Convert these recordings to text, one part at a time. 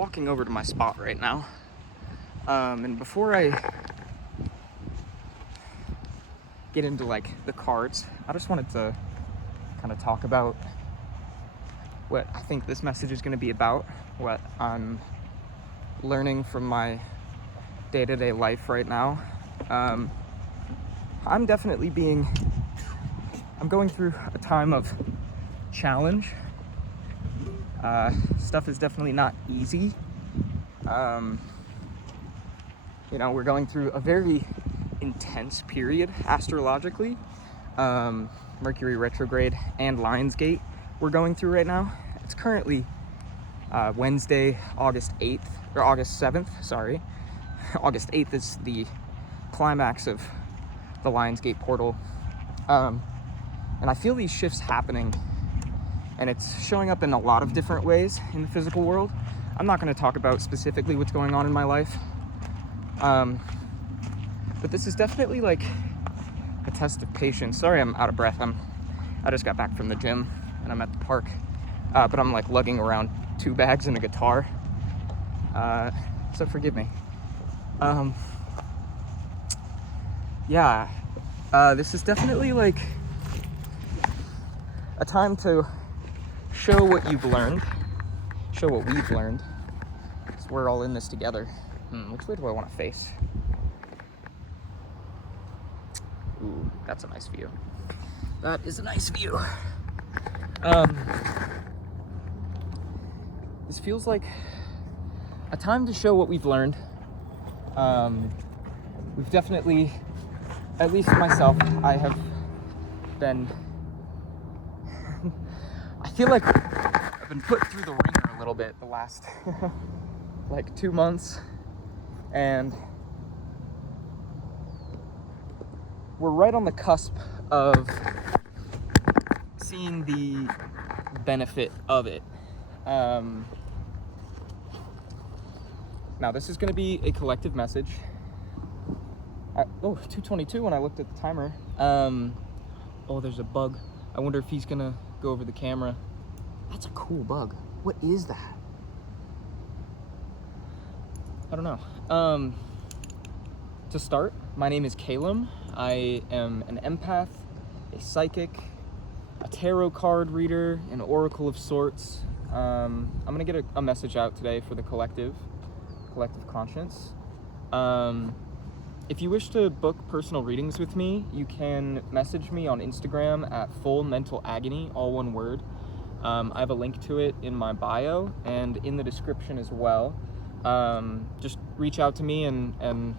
walking over to my spot right now. And before I get into like the cards, I just wanted to kind of talk about what I think this message is going to be about, what I'm learning from my day-to-day life right now. I'm going through a time of challenge. Stuff is definitely not easy. We're going through a very intense period astrologically. Mercury retrograde and Lionsgate we're going through right now. It's currently Wednesday, August 7th, sorry. August 8th is the climax of the Lionsgate portal. And I feel these shifts happening, and it's showing up in a lot of different ways in the physical world. I'm not going to talk about specifically what's going on in my life. But this is definitely like a test of patience. Sorry, I'm out of breath. I just got back from the gym and I'm at the park. But I'm like lugging around 2 bags and a guitar. So forgive me. This is definitely like a time to show what you've learned, show what we've learned. So we're all in this together. Which way do I want to face? Ooh, that's a nice view. That is a nice view. This feels like a time to show what we've learned. We've definitely, at least myself, I have been, I feel like I've been put through the ringer a little bit the last like 2 months, and we're right on the cusp of seeing the benefit of it. Now, this is going to be a collective message. 2:22 when I looked at the timer. There's a bug. I wonder if he's going to go over the camera. That's a cool bug. What is that? I don't know. To start, my name is Calum. I am an empath, a psychic, a tarot card reader, an oracle of sorts. I'm gonna get a message out today for the collective conscience. If you wish to book personal readings with me, you can message me on Instagram at fullmentalagony, all one word. I have a link to it in my bio and in the description as well. Just reach out to me and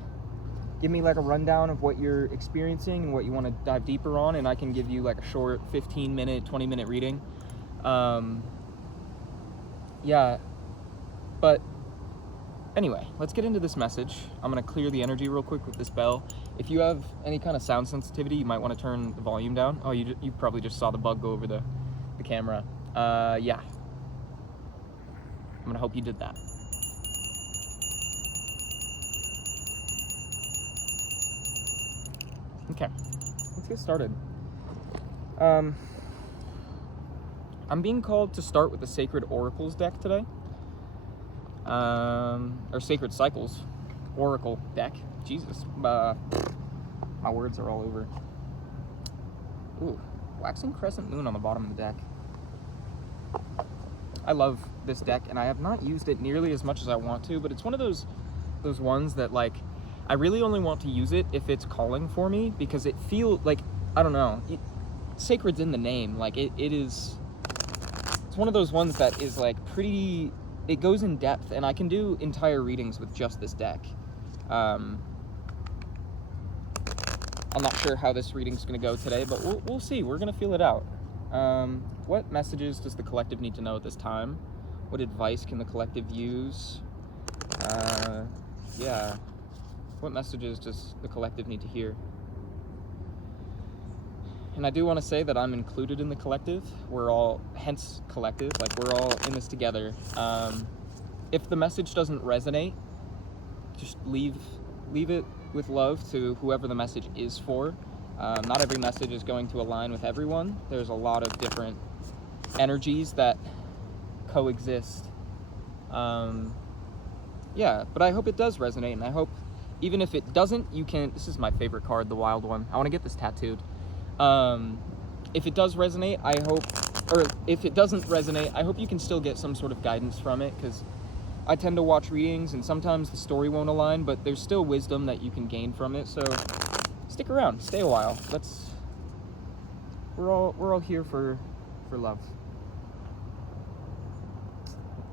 give me like a rundown of what you're experiencing and what you want to dive deeper on, and I can give you like a short 15-minute, 20-minute reading. But anyway, let's get into this message. I'm going to clear the energy real quick with this bell. If you have any kind of sound sensitivity, you might want to turn the volume down. Oh, you probably just saw the bug go over the camera. I'm going to hope you did that. Okay, let's get started. I'm being called to start with the Sacred Oracles deck today. Or Sacred Cycles Oracle deck. Jesus, my words are all over. Ooh, waxing crescent moon on the bottom of the deck. I love this deck, and I have not used it nearly as much as I want to, but it's one of those ones that, like, I really only want to use it if it's calling for me, because it feels like, I don't know, sacred's in the name. Like, it's one of those ones that is like pretty, it goes in depth, and I can do entire readings with just this deck. I'm not sure how this reading's going to go today, but we'll see. We're going to feel it out. What messages does the collective need to know at this time? What advice can the collective use? What messages does the collective need to hear? And I do want to say that I'm included in the collective. We're all, hence collective, like we're all in this together. If the message doesn't resonate, just leave it with love to whoever the message is for. Not every message is going to align with everyone. There's a lot of different energies that coexist. yeah, but I hope it does resonate, and I hope even if it doesn't, you can. This is my favorite card, the wild one. I want to get this tattooed. If it does resonate, I hope, or if it doesn't resonate, I hope you can still get some sort of guidance from it, because I tend to watch readings and sometimes the story won't align, but there's still wisdom that you can gain from it. So stick around, stay a while. We're all here for love.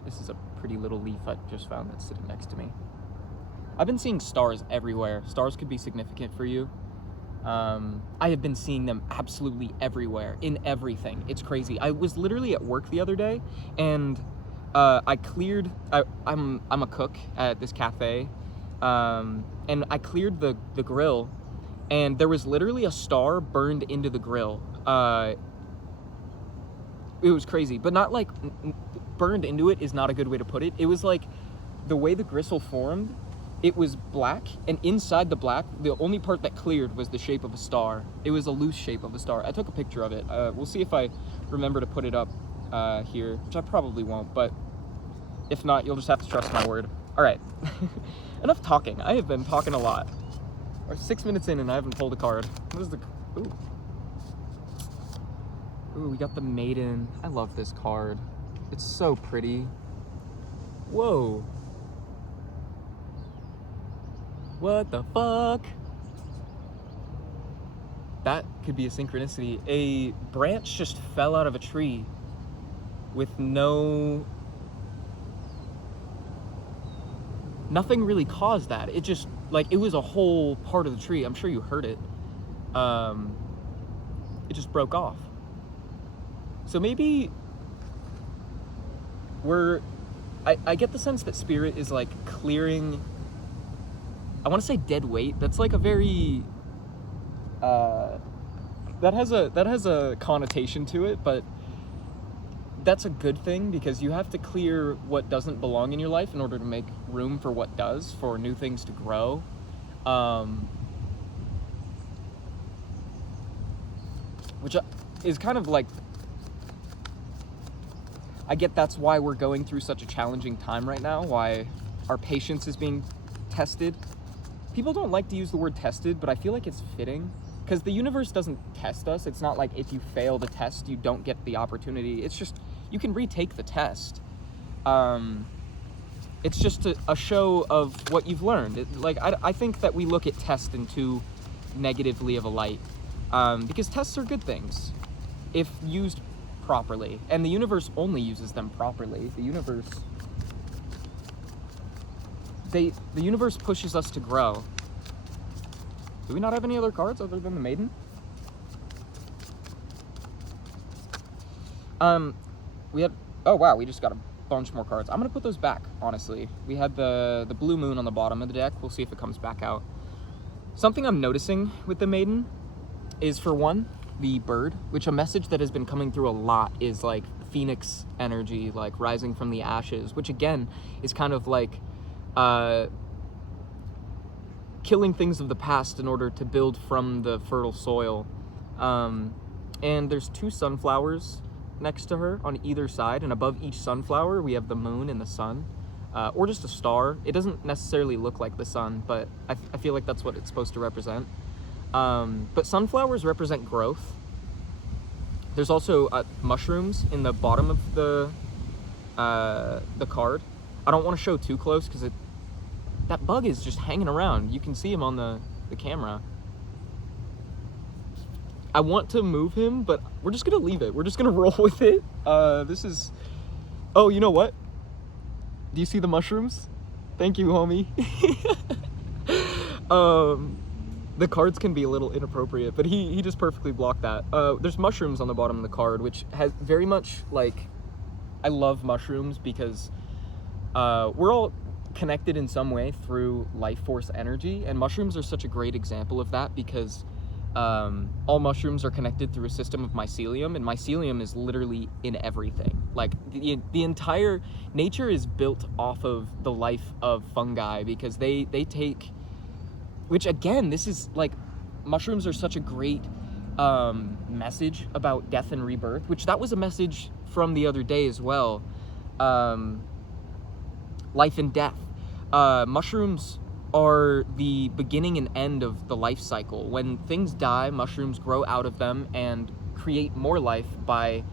This is a pretty little leaf I just found that's sitting next to me. I've been seeing stars everywhere. Stars could be significant for you. I have been seeing them absolutely everywhere, in everything. It's crazy. I was literally at work the other day, and I cleared. I'm a cook at this cafe, and I cleared the grill, and there was literally a star burned into the grill. It was crazy, but not like burned into it is not a good way to put it. It was like the way the gristle formed. It was black, and inside the black, the only part that cleared was the shape of a star. It was a loose shape of a star. I took a picture of it. We'll see if I remember to put it up here, which I probably won't, but if not, you'll just have to trust my word. All right, enough talking. I have been talking a lot. We're 6 minutes in, and I haven't pulled a card. What is the... Ooh, we got the Maiden. I love this card. It's so pretty. Whoa. What the fuck? That could be a synchronicity. A branch just fell out of a tree with nothing really caused that. It just, like, it was a whole part of the tree. I'm sure you heard it. It just broke off. So maybe I get the sense that spirit is like clearing, I want to say dead weight. That's like a very, that has a connotation to it, but that's a good thing, because you have to clear what doesn't belong in your life in order to make room for what does, for new things to grow. Which is kind of like, I get that's why we're going through such a challenging time right now, why our patience is being tested. People don't like to use the word tested, but I feel like it's fitting, because the universe doesn't test us. It's not like if you fail the test, you don't get the opportunity. It's just, you can retake the test. It's just a show of what you've learned. I think that we look at tests in too negatively of a light, because tests are good things if used properly, and the universe only uses them properly. The universe pushes us to grow. Do we not have any other cards other than the Maiden? We had, oh wow, we just got a bunch more cards. I'm gonna put those back, honestly. We had the blue moon on the bottom of the deck. We'll see if it comes back out. Something I'm noticing with the Maiden is, for one, the bird, which a message that has been coming through a lot is like phoenix energy, like rising from the ashes, which again is kind of like killing things of the past in order to build from the fertile soil. And there's two sunflowers next to her on either side, and above each sunflower we have the moon and the sun, or just a star. It doesn't necessarily look like the sun, but I feel like that's what it's supposed to represent. But sunflowers represent growth. There's also mushrooms in the bottom of the card. I don't want to show too close, because that bug is just hanging around. You can see him on the camera. I want to move him, but we're just gonna leave it. We're just gonna roll with it. This is, oh, you know what? Do you see the mushrooms? Thank you, homie. The cards can be a little inappropriate, but he just perfectly blocked that. There's mushrooms on the bottom of the card, which has very much, like, I love mushrooms because we're all connected in some way through life force energy, and mushrooms are such a great example of that, because all mushrooms are connected through a system of mycelium, and mycelium is literally in everything. Like, the entire nature is built off of the life of fungi, because they take, which again, this is like, mushrooms are such a great message about death and rebirth, which that was a message from the other day as well. Life and death. Mushrooms are the beginning and end of the life cycle. When things die, mushrooms grow out of them and create more life by,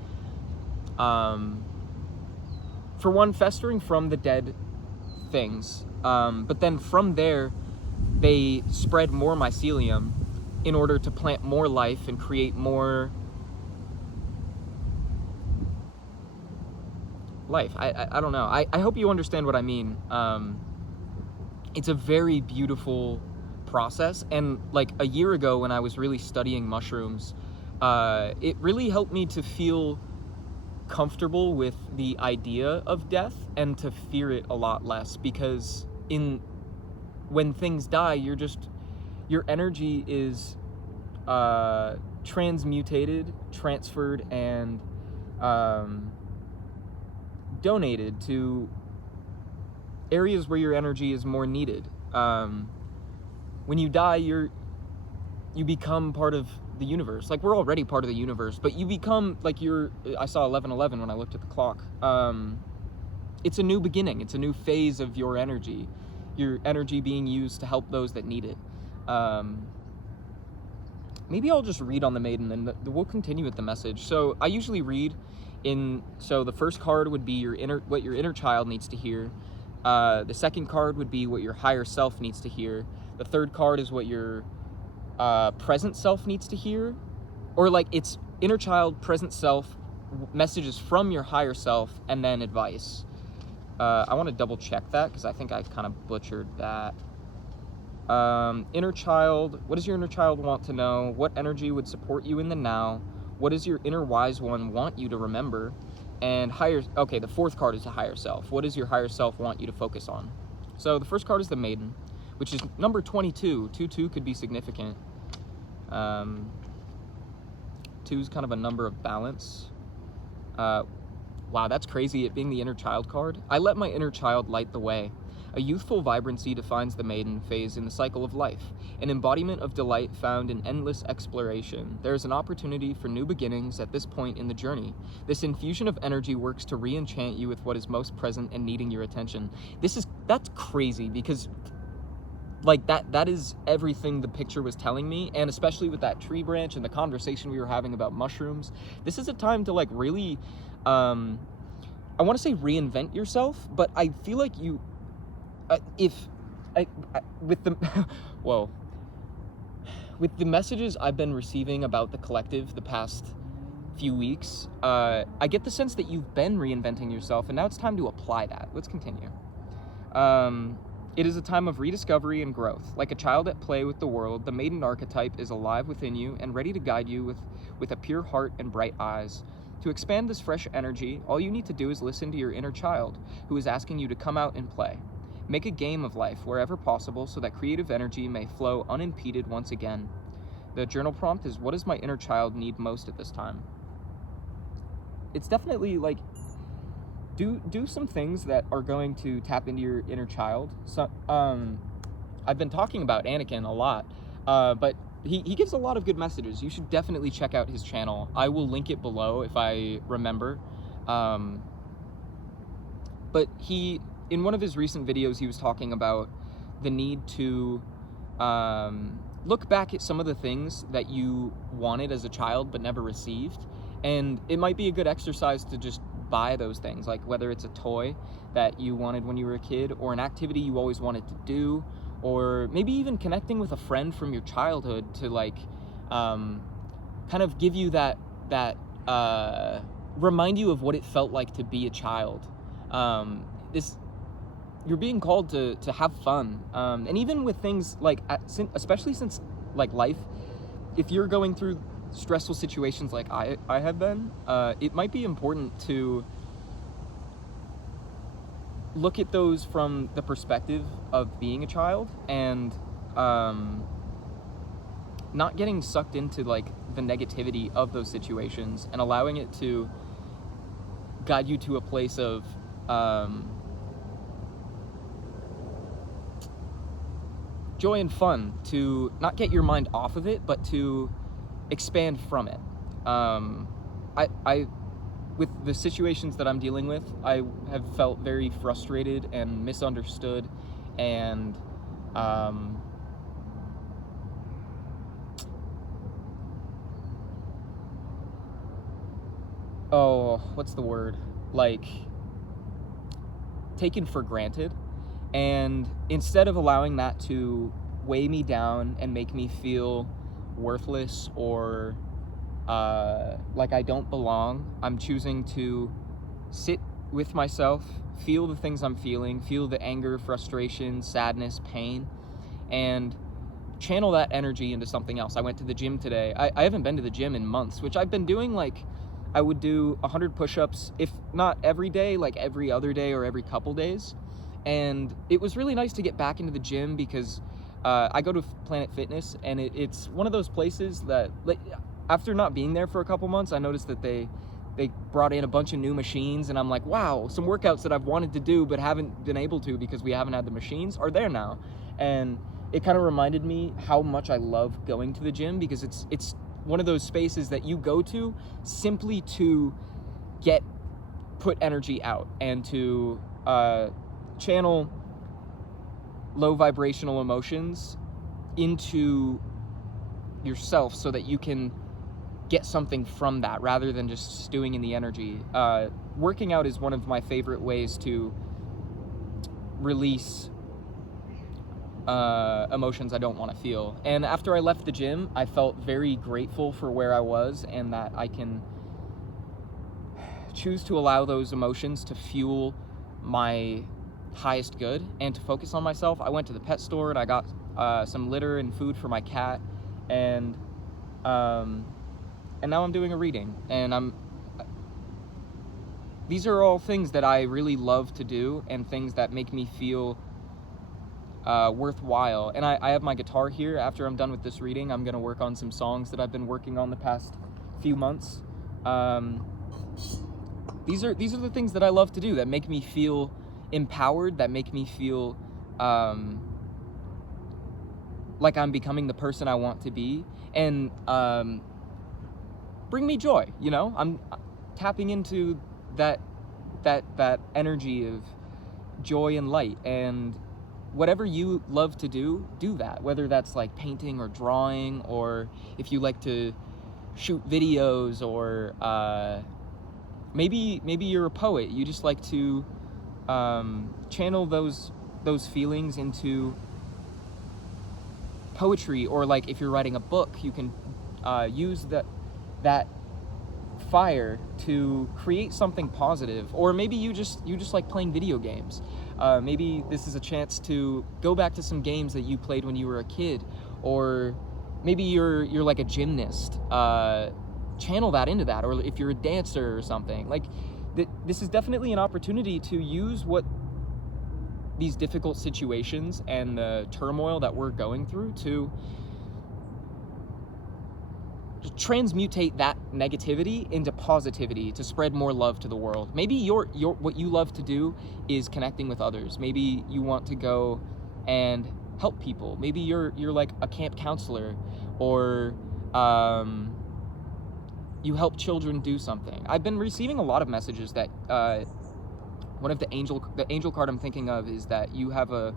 for one, festering from the dead things. But then from there, they spread more mycelium in order to plant more life and create more life. I don't know. I hope you understand what I mean. It's a very beautiful process, and like a year ago when I was really studying mushrooms, it really helped me to feel comfortable with the idea of death and to fear it a lot less, because when things die, your energy is transmutated, transferred, and donated to areas where your energy is more needed. When you die, you become part of the universe. Like, we're already part of the universe, but you become like I saw 11:11 when I looked at the clock. It's a new beginning. It's a new phase of your energy being used to help those that need it. Maybe I'll just read on the Maiden, and we'll continue with the message. So I usually read so the first card would be what your inner child needs to hear. The second card would be what your higher self needs to hear. The third card is what your present self needs to hear, or like it's inner child, present self, messages from your higher self, and then advice. I want to double check that because I think I kind of butchered that. Inner child, what does your inner child want to know? What energy would support you in the now? What does your inner wise one want you to remember? And the fourth card is the higher self. What does your higher self want you to focus on? So the first card is the Maiden, which is number 22. 2-2 could be significant. 2 is kind of a number of balance. Wow, that's crazy, it being the inner child card. I let my inner child light the way. A youthful vibrancy defines the Maiden phase in the cycle of life, an embodiment of delight found in endless exploration. There is an opportunity for new beginnings at this point in the journey. This infusion of energy works to re-enchant you with what is most present and needing your attention. That's crazy, because like that is everything the picture was telling me, and especially with that tree branch and the conversation we were having about mushrooms. This is a time to like really, I want to say reinvent yourself, but I feel like with the messages I've been receiving about the collective the past few weeks, I get the sense that you've been reinventing yourself, and now it's time to apply that. Let's continue. It is a time of rediscovery and growth. Like a child at play with the world, the Maiden archetype is alive within you and ready to guide you with a pure heart and bright eyes. To expand this fresh energy, all you need to do is listen to your inner child, who is asking you to come out and play. Make a game of life wherever possible so that creative energy may flow unimpeded once again. The journal prompt is, what does my inner child need most at this time? It's definitely like, do some things that are going to tap into your inner child. So, I've been talking about Anakin a lot, but he gives a lot of good messages. You should definitely check out his channel. I will link it below if I remember. But in one of his recent videos, he was talking about the need to look back at some of the things that you wanted as a child but never received. And it might be a good exercise to just buy those things, like whether it's a toy that you wanted when you were a kid, or an activity you always wanted to do, or maybe even connecting with a friend from your childhood to like kind of give you that remind you of what it felt like to be a child. You're being called to have fun, and even with things like, especially since like life, if you're going through stressful situations like I have been, it might be important to look at those from the perspective of being a child, and not getting sucked into like the negativity of those situations, and allowing it to guide you to a place of joy and fun, to not get your mind off of it, but to expand from it. With the situations that I'm dealing with, I have felt very frustrated and misunderstood and what's the word? Like, taken for granted. And instead of allowing that to weigh me down and make me feel worthless or like I don't belong, I'm choosing to sit with myself, feel the things I'm feeling, feel the anger, frustration, sadness, pain, and channel that energy into something else. I went to the gym today. I haven't been to the gym in months, which I've been doing. Like, I would do 100 push-ups, if not every day, like every other day or every couple days. And it was really nice to get back into the gym because I go to Planet Fitness, and it's one of those places that, like, after not being there for a couple months, I noticed that they brought in a bunch of new machines, and I'm like, wow, some workouts that I've wanted to do but haven't been able to because we haven't had the machines are there now. And it kind of reminded me how much I love going to the gym, because it's one of those spaces that you go to simply to put energy out and to channel low vibrational emotions into yourself so that you can get something from that rather than just stewing in the energy. Working out is one of my favorite ways to release emotions I don't want to feel. And after I left the gym, I felt very grateful for where I was, and that I can choose to allow those emotions to fuel my highest good and to focus on myself. I went to the pet store and I got some litter and food for my cat, and now I'm doing a reading, and these are all things that I really love to do and things that make me feel worthwhile. And I have my guitar here. After I'm done with this reading, I'm gonna work on some songs that I've been working on the past few months. These are the things that I love to do, that make me feel empowered, that make me feel like I'm becoming the person I want to be, and bring me joy. You know, I'm tapping into that energy of joy and light. And whatever you love to do that, whether that's like painting or drawing, or if you like to shoot videos, or maybe you're a poet, you just like to channel those feelings into poetry, or like if you're writing a book, you can use that fire to create something positive. Or maybe you just like playing video games. Maybe this is a chance to go back to some games that you played when you were a kid, or maybe you're like a gymnast. Channel that into that, or if you're a dancer or something. Like, this is definitely an opportunity to use what these difficult situations and the turmoil that we're going through to transmutate that negativity into positivity, to spread more love to the world. Maybe your what you love to do is connecting with others. Maybe you want to go and help people. Maybe you're like a camp counselor, or you help children do something. I've been receiving a lot of messages that one of the angel card I'm thinking of is that you have a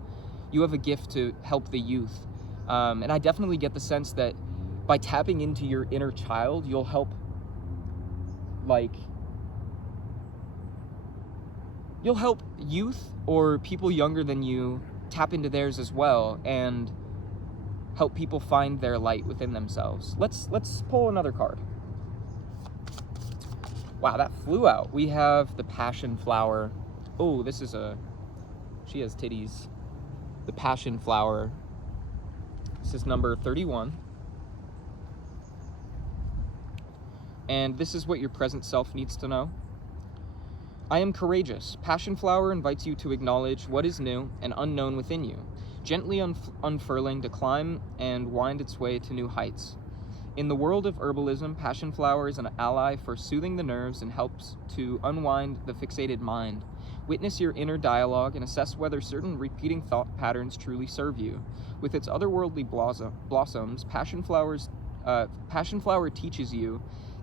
gift to help the youth, and I definitely get the sense that by tapping into your inner child, you'll help youth or people younger than you tap into theirs as well, and help people find their light within themselves. Let's pull another card. Wow, that flew out. We have the passion flower. Oh, she has titties. The passion flower. This is number 31. And this is what your present self needs to know. I am courageous. Passion flower invites you to acknowledge what is new and unknown within you, gently unfurling to climb and wind its way to new heights. In the world of herbalism, passion flower is an ally for soothing the nerves and helps to unwind the fixated mind. Witness your inner dialogue and assess whether certain repeating thought patterns truly serve you. With its otherworldly blossoms, passion flower teaches you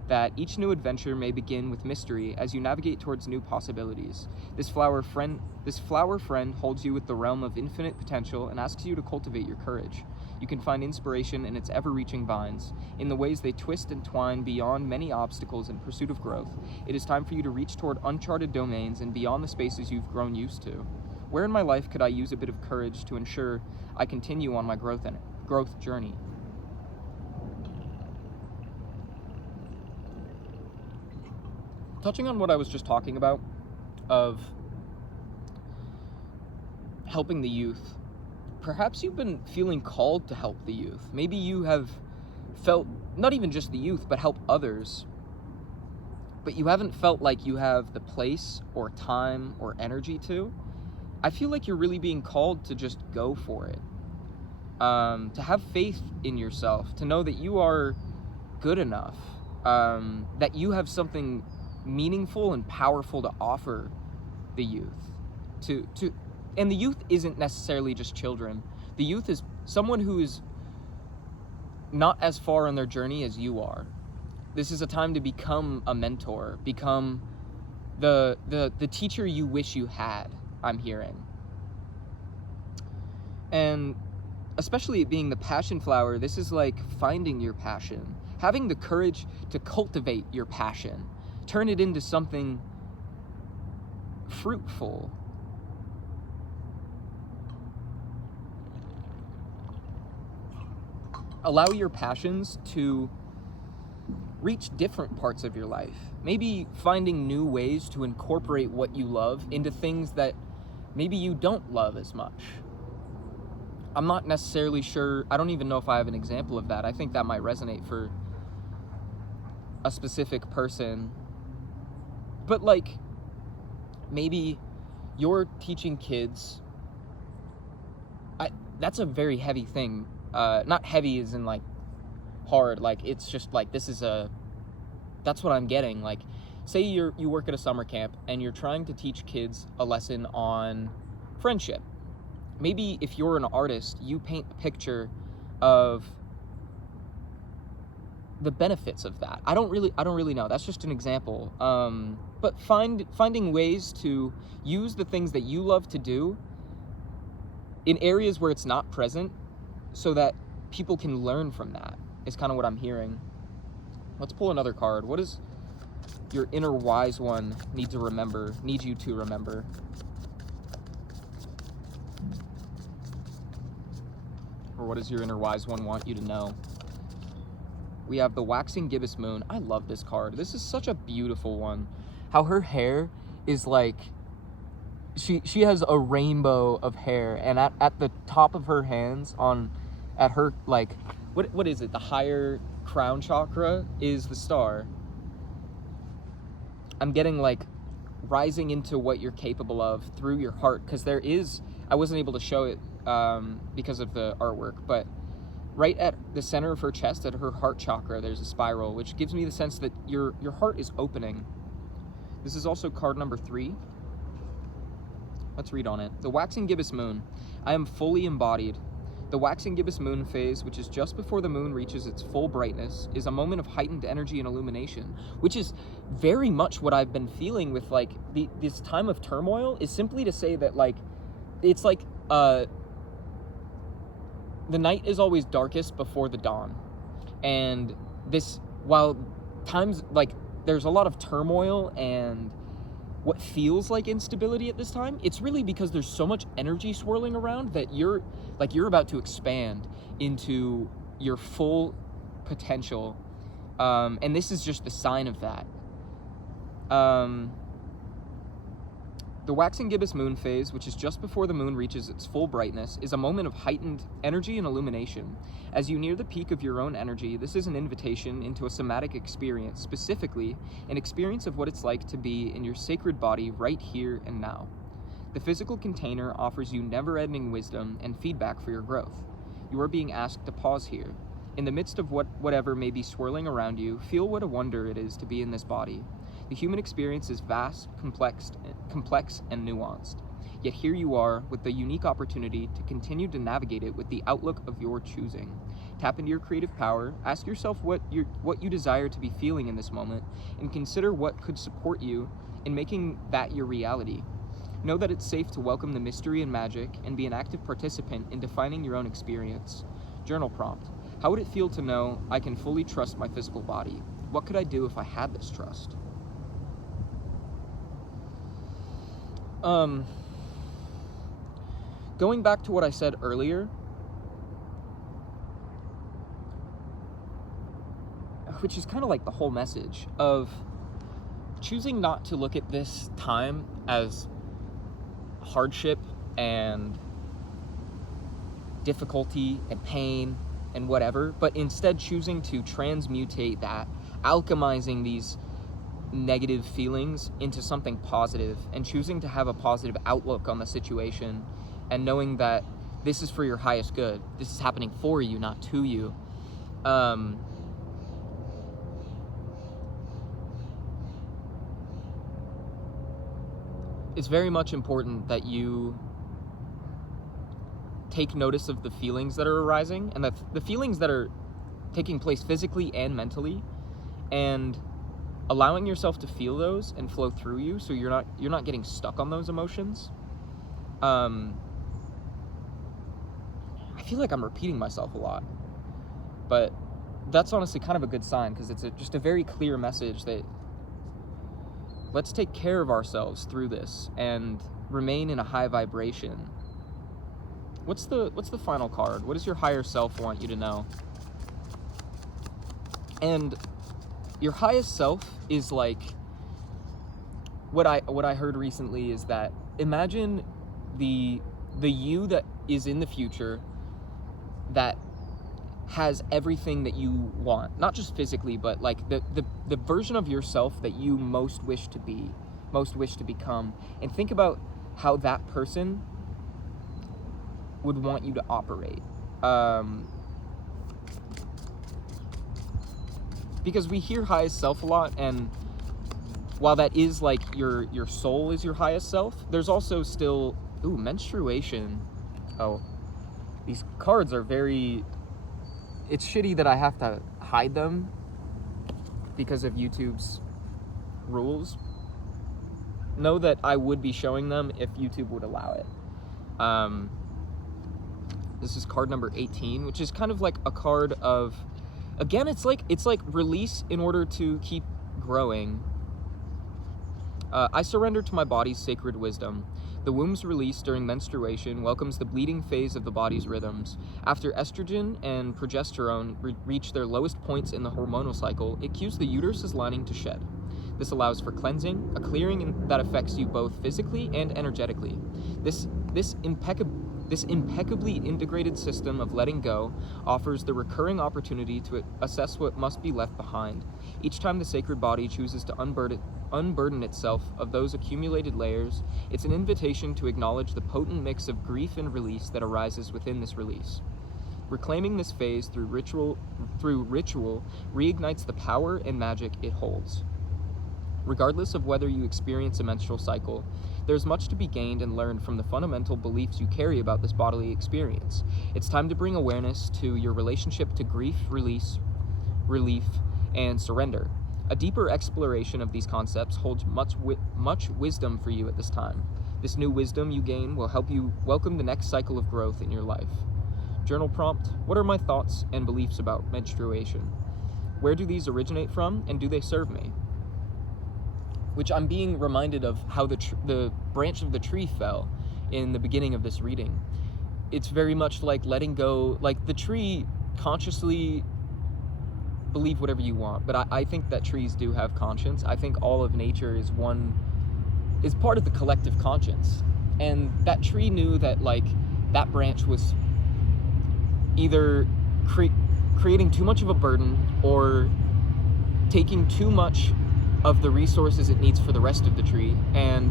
that each new adventure may begin with mystery as you navigate towards new possibilities. This flower friend holds you with the realm of infinite potential and asks you to cultivate your courage. You can find inspiration in its ever-reaching vines, in the ways they twist and twine beyond many obstacles in pursuit of growth. It is time for you to reach toward uncharted domains and beyond the spaces you've grown used to. Where in my life could I use a bit of courage to ensure I continue on my growth journey? Touching on what I was just talking about, of helping the youth, perhaps you've been feeling called to help the youth. Maybe you have felt, not even just the youth, but help others, but you haven't felt like you have the place or time or energy to. I feel like you're really being called to just go for it. To have faith in yourself, to know that you are good enough, that you have something meaningful and powerful to offer the youth. And the youth isn't necessarily just children. The youth is someone who is not as far on their journey as you are. This is a time to become a mentor, become the teacher you wish you had, I'm hearing. And especially it being the passion flower, this is like finding your passion, having the courage to cultivate your passion, turn it into something fruitful. Allow your passions to reach different parts of your life. Maybe finding new ways to incorporate what you love into things that maybe you don't love as much. I'm not necessarily sure, I don't even know if I have an example of that. I think that might resonate for a specific person. But like, maybe you're teaching kids, that's a very heavy thing. Not heavy as in like hard, like it's just like that's what I'm getting. Like, say you work at a summer camp and you're trying to teach kids a lesson on friendship. Maybe if you're an artist, you paint a picture of the benefits of that. I don't really know. That's just an example. But finding ways to use the things that you love to do in areas where it's not present, so that people can learn from that, is kind of what I'm hearing. Let's pull another card. What does your inner wise one need you to remember? Or what does your inner wise one want you to know? We have the waxing gibbous moon. I love this card. This is such a beautiful one. How her hair is like, she has a rainbow of hair, and at the top of her hands, at her, like, what is it? The higher crown chakra is the star. I'm getting like rising into what you're capable of through your heart, because I wasn't able to show it because of the artwork, but right at the center of her chest, at her heart chakra, there's a spiral, which gives me the sense that your heart is opening. This is also card number 3. Let's read on it. The waxing gibbous moon. I am fully embodied. The waxing gibbous moon phase, which is just before the moon reaches its full brightness, is a moment of heightened energy and illumination, which is very much what I've been feeling with like this time of turmoil. Is simply to say that like, it's like the night is always darkest before the dawn. And while times like there's a lot of turmoil and what feels like instability at this time, it's really because there's so much energy swirling around that you're about to expand into your full potential. And this is just the sign of that. The waxing gibbous moon phase, which is just before the moon reaches its full brightness, is a moment of heightened energy and illumination. As you near the peak of your own energy, this is an invitation into a somatic experience, specifically an experience of what it's like to be in your sacred body right here and now. The physical container offers you never-ending wisdom and feedback for your growth. You are being asked to pause here. In the midst of whatever may be swirling around you, feel what a wonder it is to be in this body. The human experience is vast, complex, and nuanced. Yet here you are with the unique opportunity to continue to navigate it with the outlook of your choosing. Tap into your creative power. Ask yourself what you desire to be feeling in this moment, and consider what could support you in making that your reality. Know that it's safe to welcome the mystery and magic and be an active participant in defining your own experience. Journal prompt. How would it feel to know I can fully trust my physical body? What could I do if I had this trust? Going back to what I said earlier, which is kind of like the whole message of choosing not to look at this time as hardship and difficulty and pain and whatever, but instead choosing to transmutate that, alchemizing these negative feelings into something positive, and choosing to have a positive outlook on the situation, and knowing that this is for your highest good. This is happening for you, not to you. It's very much important that you take notice of the feelings that are arising, and that the feelings that are taking place physically and mentally, and allowing yourself to feel those and flow through you, so you're not getting stuck on those emotions. I feel like I'm repeating myself a lot, but that's honestly kind of a good sign, because it's just a very clear message that let's take care of ourselves through this and remain in a high vibration. What's the final card? What does your higher self want you to know? And your highest self is like, what I heard recently is that imagine the you that is in the future that has everything that you want, not just physically, but like the version of yourself that you most wish to be, most wish to become. And think about how that person would want you to operate. Because we hear highest self a lot, and while that is like your soul is your highest self, there's also still, menstruation. Oh, these cards are very, it's shitty that I have to hide them because of YouTube's rules. Know that I would be showing them if YouTube would allow it. This is card number 18, which is kind of like a card of, again, it's like release in order to keep growing. I surrender to my body's sacred wisdom. The womb's release during menstruation welcomes the bleeding phase of the body's rhythms. After estrogen and progesterone reach their lowest points in the hormonal cycle, it cues the uterus's lining to shed. This allows for cleansing, a clearing that affects you both physically and energetically. This impeccably integrated system of letting go offers the recurring opportunity to assess what must be left behind. Each time the sacred body chooses to unburden itself of those accumulated layers, it's an invitation to acknowledge the potent mix of grief and release that arises within this release. Reclaiming this phase through ritual reignites the power and magic it holds. Regardless of whether you experience a menstrual cycle, there's much to be gained and learned from the fundamental beliefs you carry about this bodily experience. It's time to bring awareness to your relationship to grief, release, relief, and surrender. A deeper exploration of these concepts holds much wisdom for you at this time. This new wisdom you gain will help you welcome the next cycle of growth in your life. Journal prompt: what are my thoughts and beliefs about menstruation? Where do these originate from, and do they serve me? Which I'm being reminded of how the branch of the tree fell in the beginning of this reading. It's very much like letting go, like the tree consciously, believe whatever you want, but I think that trees do have conscience. I think all of nature is part of the collective conscience. And that tree knew that like that branch was either creating too much of a burden or taking too much of the resources it needs for the rest of the tree, and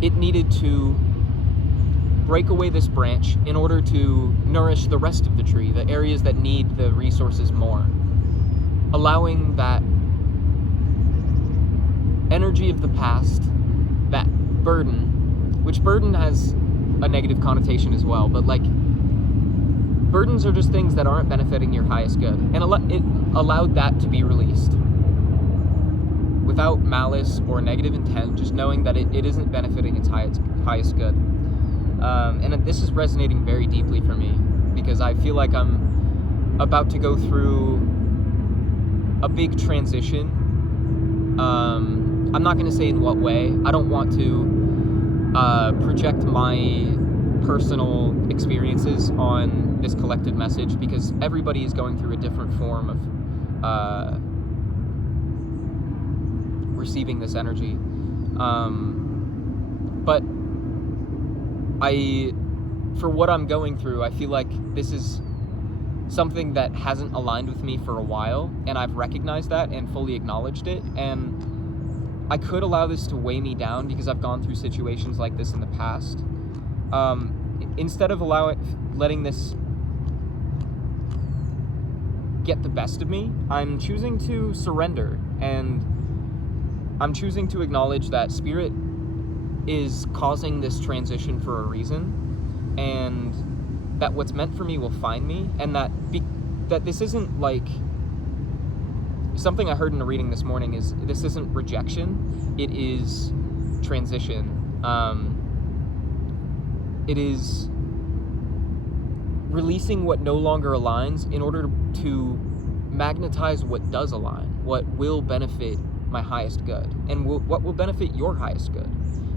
it needed to break away this branch in order to nourish the rest of the tree, the areas that need the resources more. Allowing that energy of the past, that burden, which burden has a negative connotation as well, but like burdens are just things that aren't benefiting your highest good. And it allowed that to be released without malice or negative intent, just knowing that it isn't benefiting its highest good. And this is resonating very deeply for me, because I feel like I'm about to go through a big transition. I'm not going to say in what way. I don't want to project my personal experiences on this collective message, because everybody is going through a different form of receiving this energy. But for what I'm going through, I feel like this is something that hasn't aligned with me for a while, and I've recognized that and fully acknowledged it. And I could allow this to weigh me down because I've gone through situations like this in the past. Instead of letting this get the best of me, I'm choosing to surrender, and I'm choosing to acknowledge that Spirit is causing this transition for a reason, and that what's meant for me will find me, and that this isn't like something I heard in a reading this morning. Is this isn't rejection, it is transition. It is releasing what no longer aligns in order to magnetize what does align, what will benefit my highest good, and what will benefit your highest good.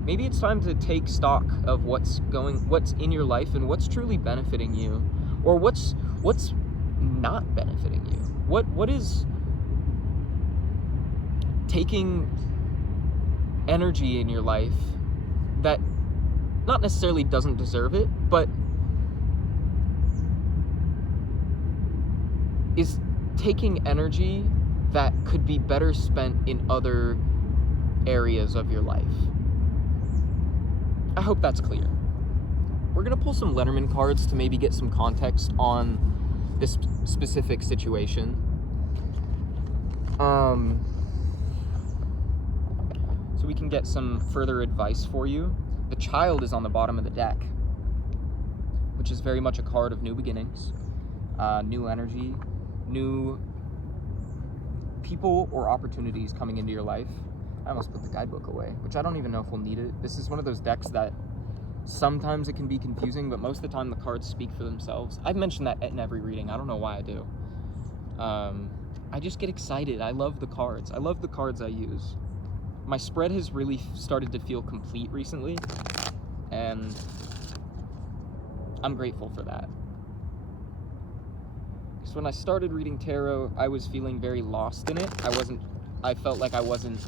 Maybe it's time to take stock of what's in your life and what's truly benefiting you, or what's not benefiting you. What is taking energy in your life that not necessarily doesn't deserve it, but is taking energy that could be better spent in other areas of your life. I hope that's clear. We're gonna pull some Lenormand cards to maybe get some context on this specific situation. So we can get some further advice for you. The Child is on the bottom of the deck, which is very much a card of new beginnings, new energy, new people or opportunities coming into your life. I almost put the guidebook away, which I don't even know if we'll need it. This is one of those decks that sometimes it can be confusing, but most of the time the cards speak for themselves. I've mentioned that in every reading. I don't know why I do. I just get excited. I love the cards. I love the cards I use. My spread has really started to feel complete recently, and I'm grateful for that. Because when I started reading tarot, I was feeling very lost in it. I felt like I wasn't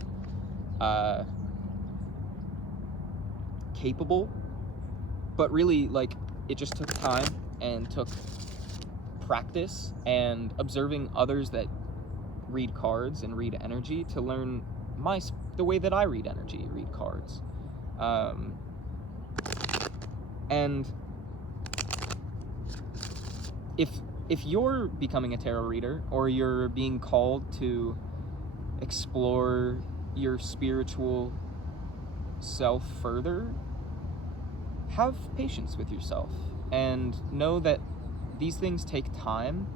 capable, but really, like, it just took time and took practice and observing others that read cards and read energy to learn the way that I read energy, read cards. And if you're becoming a tarot reader, or you're being called to explore your spiritual self further, have patience with yourself and know that these things take time.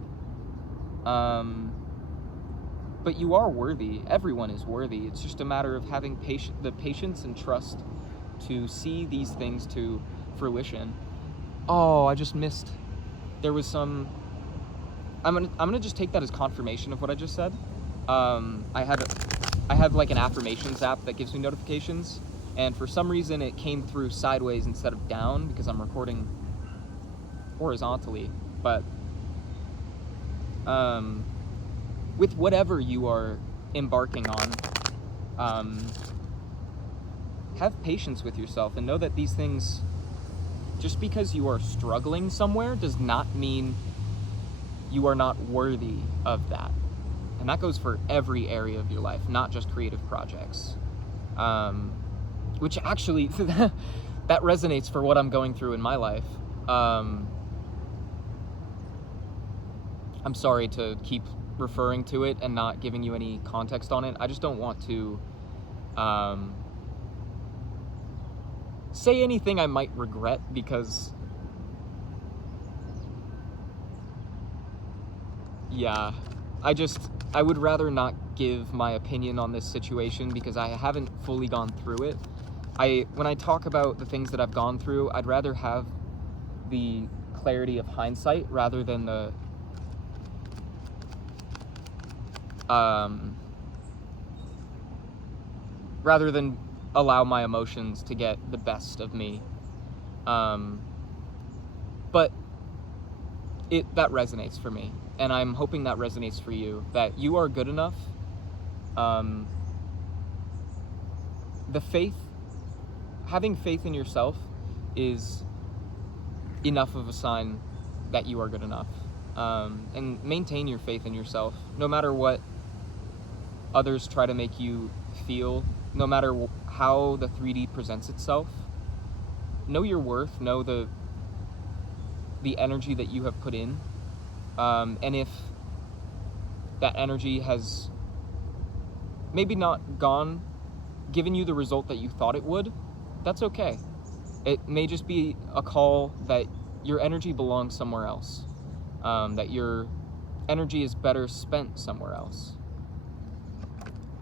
But you are worthy. Everyone is worthy. It's just a matter of having the patience and trust to see these things to fruition. Oh, I just missed. There was some. I'm gonna just take that as confirmation of what I just said. I have like an affirmations app that gives me notifications, and for some reason it came through sideways instead of down because I'm recording horizontally. But with whatever you are embarking on, have patience with yourself and know that these things, just because you are struggling somewhere does not mean you are not worthy of that. And that goes for every area of your life, not just creative projects. Which actually, that resonates for what I'm going through in my life. I'm sorry to keep referring to it and not giving you any context on it. I just don't want to say anything I might regret, because Yeah, I would rather not give my opinion on this situation because I haven't fully gone through it. When I talk about the things that I've gone through, I'd rather have the clarity of hindsight rather than the rather than allow my emotions to get the best of me. But that resonates for me, and I'm hoping that resonates for you, that you are good enough. Having faith in yourself is enough of a sign that you are good enough. And maintain your faith in yourself, no matter what others try to make you feel, no matter how the 3D presents itself. Know your worth, know the energy that you have put in, and if that energy has maybe not given you the result that you thought it would, that's okay. It may just be a call that your energy belongs somewhere else, that your energy is better spent somewhere else.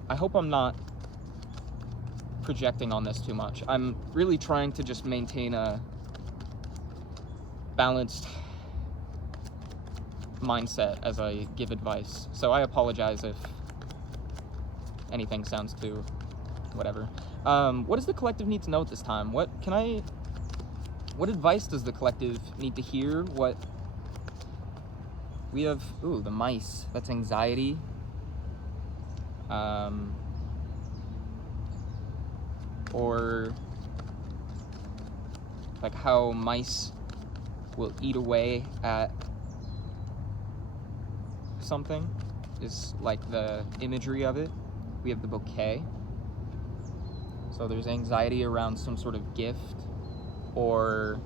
I hope I'm not projecting on this too much. I'm really trying to just maintain a balanced mindset as I give advice. So I apologize if anything sounds too whatever. What does the collective need to know at this time? What advice does the collective need to hear? What we have, the mice, that's anxiety. Or like how mice will eat away at something is like the imagery of it. We have the bouquet. So there's anxiety around some sort of gift, or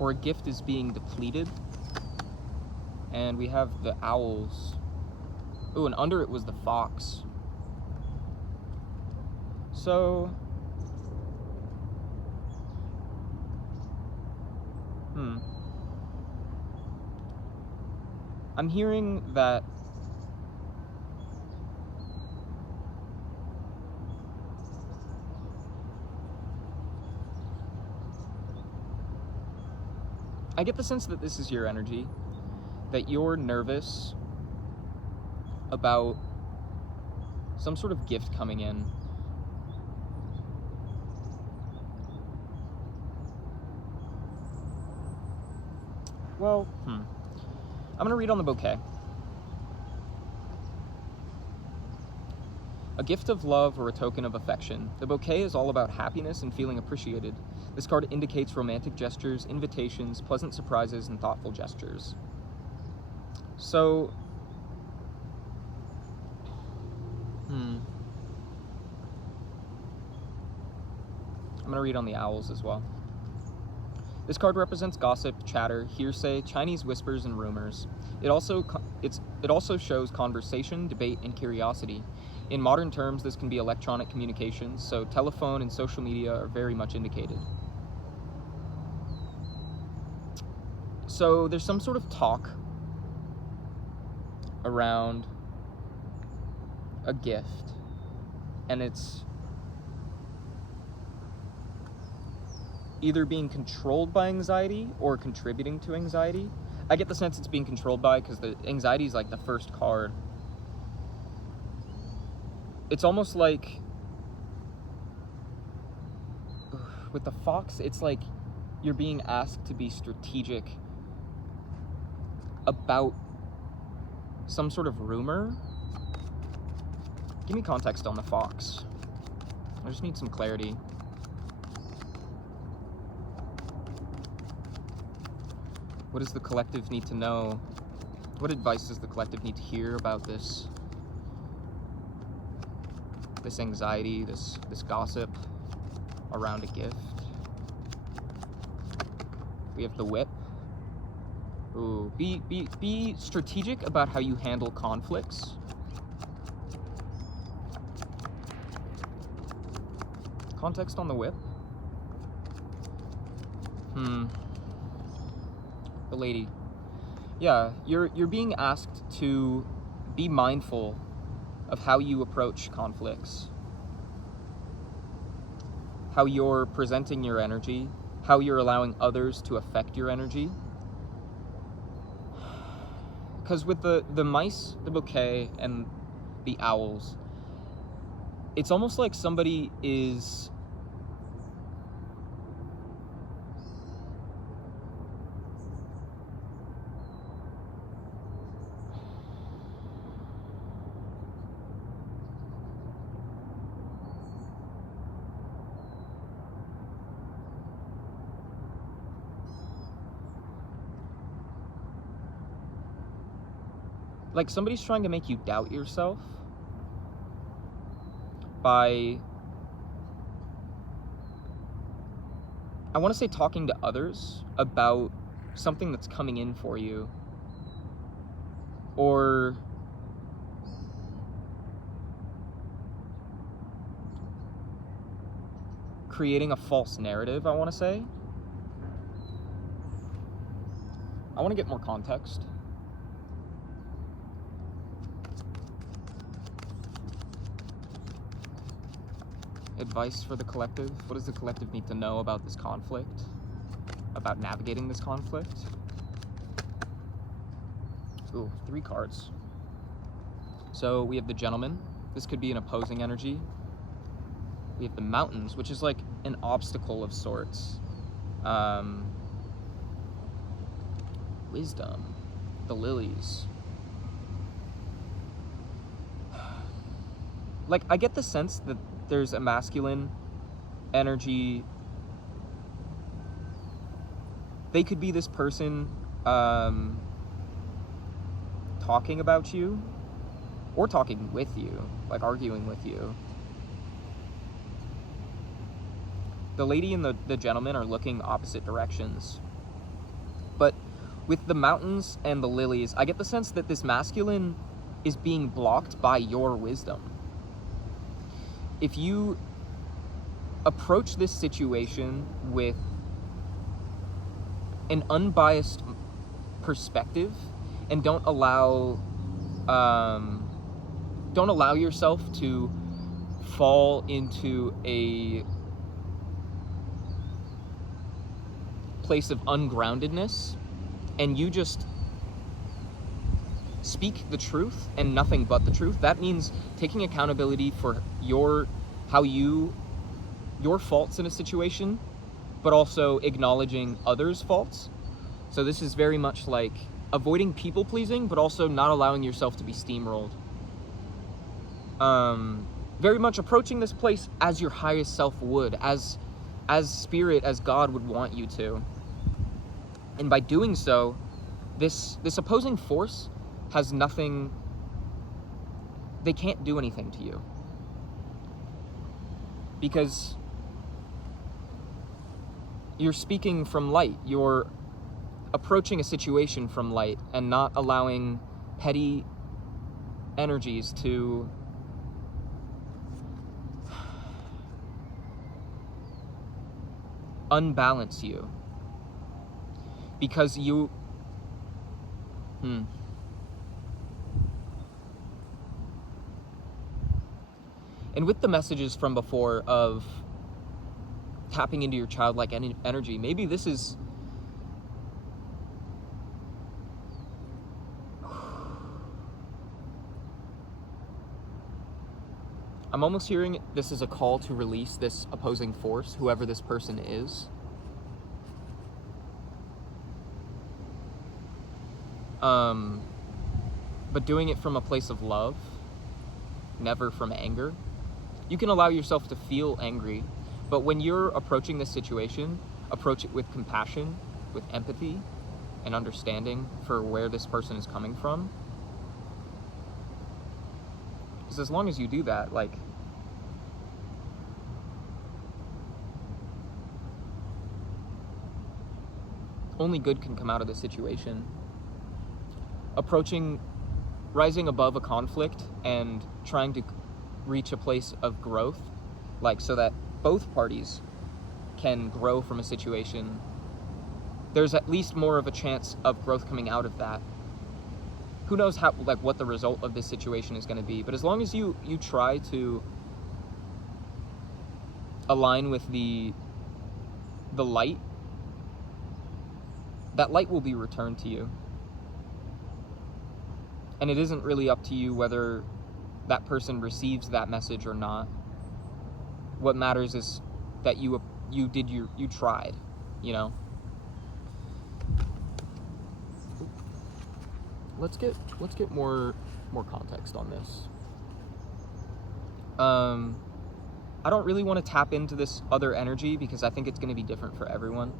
a gift is being depleted. And we have the owls. And under it was the fox. So, I'm hearing that I get the sense that this is your energy, that you're nervous about some sort of gift coming in. Well, I'm gonna read on the bouquet. A gift of love or a token of affection. The bouquet is all about happiness and feeling appreciated. This card indicates romantic gestures, invitations, pleasant surprises, and thoughtful gestures. So, I'm gonna read on the owls as well. This card represents gossip, chatter, hearsay, Chinese whispers, and rumors. It also shows conversation, debate, and curiosity. In modern terms, this can be electronic communications, so telephone and social media are very much indicated. So there's some sort of talk around a gift, and it's either being controlled by anxiety or contributing to anxiety. I get the sense it's being controlled by, because the anxiety is like the first card. It's almost like with the fox, it's like you're being asked to be strategic about some sort of rumor. Give me context on the fox. I just need some clarity. What does the collective need to know? What advice does the collective need to hear about this anxiety, this gossip around a gift? We have the whip. Ooh, be strategic about how you handle conflicts. Context on the whip. lady. Yeah, you're being asked to be mindful of how you approach conflicts, how you're presenting your energy, how you're allowing others to affect your energy. Because with the mice, the bouquet, and the owls, it's almost like somebody is like somebody's trying to make you doubt yourself by, I want to say, talking to others about something that's coming in for you, or creating a false narrative, I want to say. I want to get more context. Advice for the collective. What does the collective need to know about this conflict? About navigating this conflict? Ooh, 3 cards. So we have the Gentleman. This could be an opposing energy. We have the Mountains, which is like an obstacle of sorts. Wisdom. The Lilies. Like, I get the sense that there's a masculine energy. They could be this person talking about you, or talking with you, like arguing with you. The lady and the gentleman are looking opposite directions. But with the Mountains and the Lilies, I get the sense that this masculine is being blocked by your wisdom. If you approach this situation with an unbiased perspective and don't allow yourself to fall into a place of ungroundedness, and you just speak the truth and nothing but the truth, that means taking accountability for your faults in a situation, but also acknowledging others' faults. So this is very much like avoiding people pleasing, but also not allowing yourself to be steamrolled. Very much approaching this place as your highest self would, as spirit, as God would want you to. And by doing so, this opposing force has nothing, they can't do anything to you. Because you're speaking from light, you're approaching a situation from light and not allowing petty energies to unbalance you. Because you... And with the messages from before of tapping into your childlike energy, maybe this is... I'm almost hearing this is a call to release this opposing force, whoever this person is. But doing it from a place of love, never from anger. You can allow yourself to feel angry, but when you're approaching this situation, approach it with compassion, with empathy, and understanding for where this person is coming from. Because as long as you do that, like, only good can come out of the situation. Rising above a conflict and trying to reach a place of growth, like, so that both parties can grow from a situation, there's at least more of a chance of growth coming out of that. Who knows how, like, what the result of this situation is going to be, but as long as you try to align with the light, that light will be returned to you. And it isn't really up to you whether that person receives that message or not. What matters is that you tried, you know? Let's get more context on this. I don't really want to tap into this other energy because I think it's going to be different for everyone.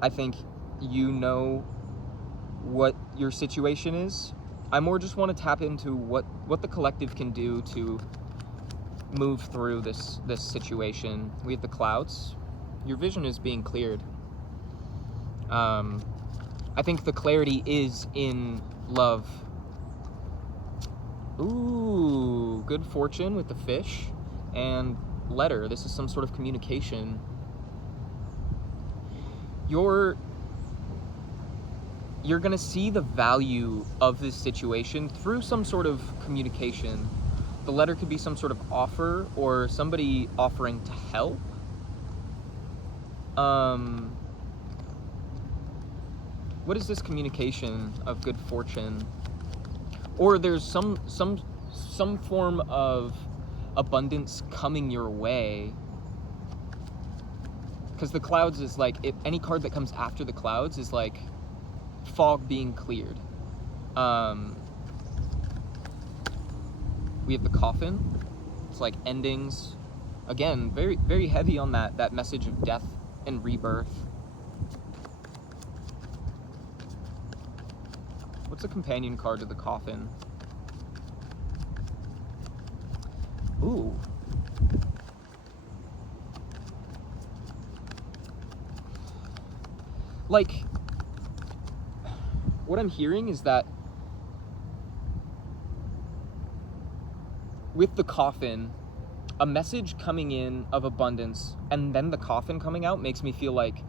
I think you know what your situation is. I more just want to tap into what the collective can do to move through this situation. We have the clouds. Your vision is being cleared. I think the clarity is in love. Ooh, good fortune with the fish and letter. This is some sort of communication. You're gonna see the value of this situation through some sort of communication. The letter could be some sort of offer or somebody offering to help. What is this communication of good fortune? Or there's some form of abundance coming your way. Because the clouds is like, any card that comes after the clouds is like fog being cleared. We have the coffin. It's like endings. Again, very, very heavy on that message of death and rebirth. What's a companion card to the coffin? Ooh. Like, what I'm hearing is that with the coffin, a message coming in of abundance and then the coffin coming out makes me feel like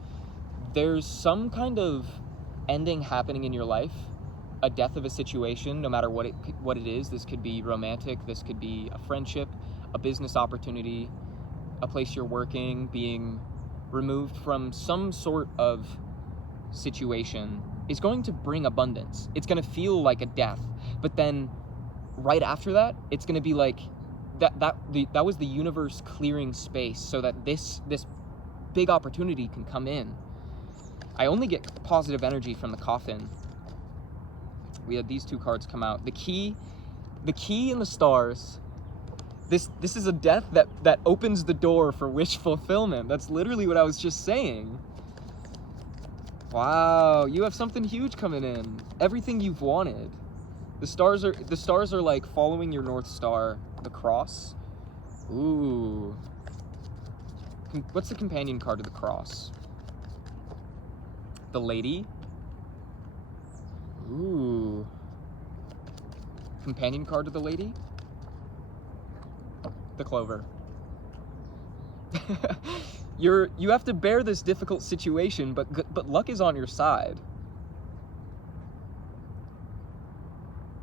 there's some kind of ending happening in your life, a death of a situation, no matter what it is. This could be romantic, this could be a friendship, a business opportunity, a place you're working, being removed from some sort of situation is going to bring abundance. It's going to feel like a death, but then right after that, it's going to be like that was the universe clearing space so that this big opportunity can come in. I only get positive energy from the coffin. We had these two cards come out. The key and the stars. This is a death that opens the door for wish fulfillment. That's literally what I was just saying. Wow, you have something huge coming in. Everything you've wanted. The stars are like following your North Star, the cross. Ooh. What's the companion card to the cross? The lady. Ooh. Companion card to the lady? The clover. You have to bear this difficult situation, but luck is on your side.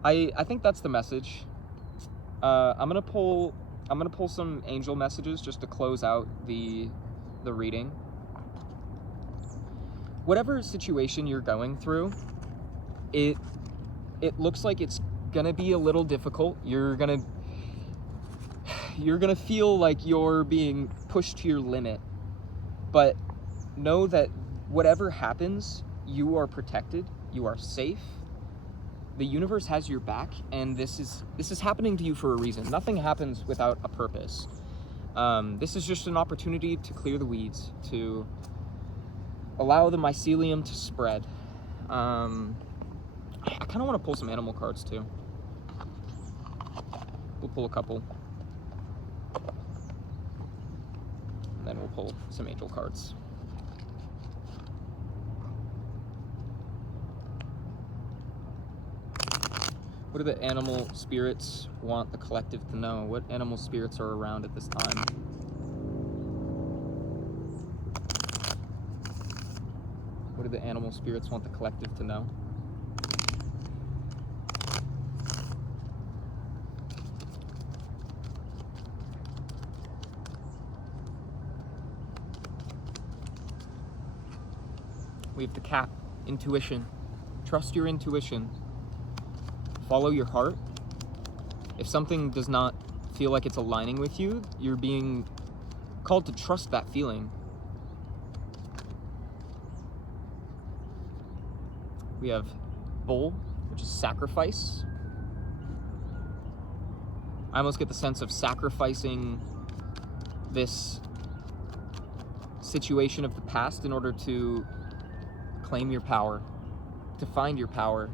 I think that's the message. I'm gonna pull some angel messages just to close out the reading. Whatever situation you're going through, it looks like it's gonna be a little difficult. You're gonna feel like you're being pushed to your limit. But know that whatever happens, you are protected, you are safe. The universe has your back, and this is happening to you for a reason. Nothing happens without a purpose. This is just an opportunity to clear the weeds, to allow the mycelium to spread. I kind of want to pull some animal cards too. We'll pull a couple. And then we'll pull some angel cards. What do the animal spirits want the collective to know? What animal spirits are around at this time? What do the animal spirits want the collective to know? We have the cap, intuition. Trust your intuition. Follow your heart. If something does not feel like it's aligning with you, you're being called to trust that feeling. We have bull, which is sacrifice. I almost get the sense of sacrificing this situation of the past in order to claim your power, to find your power,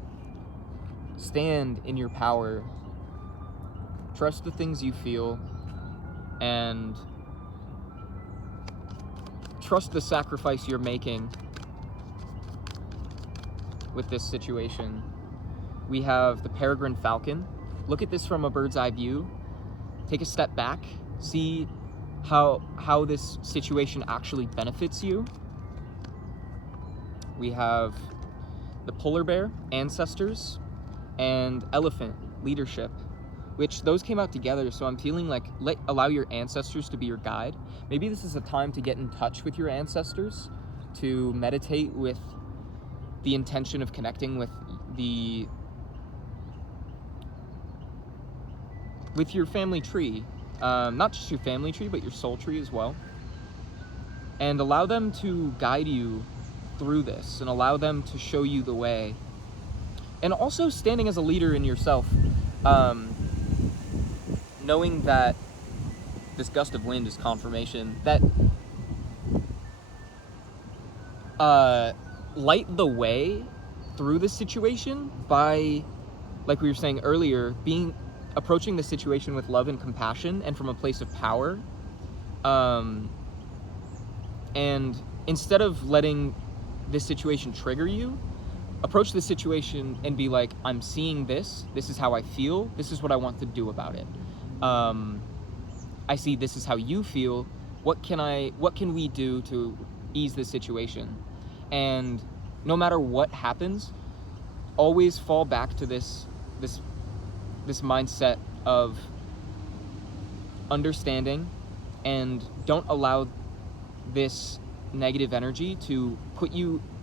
stand in your power, trust the things you feel, and trust the sacrifice you're making with this situation. We have the peregrine falcon. Look at this from a bird's eye view. Take a step back, see how this situation actually benefits you. We have the polar bear, ancestors, and elephant, leadership, which those came out together. So I'm feeling like allow your ancestors to be your guide. Maybe this is a time to get in touch with your ancestors, to meditate with the intention of connecting with your family tree, not just your family tree, but your soul tree as well, and allow them to guide you through this and allow them to show you the way. And also standing as a leader in yourself, knowing that this gust of wind is confirmation that light the way through this situation by, like we were saying earlier, approaching the situation with love and compassion and from a place of power. And instead of letting this situation trigger you, approach the situation and be like, I'm seeing this is how I feel, this is what I want to do about it. I see this is how you feel, what can we do to ease this situation? And no matter what happens, always fall back to this mindset of understanding, and don't allow this negative energy to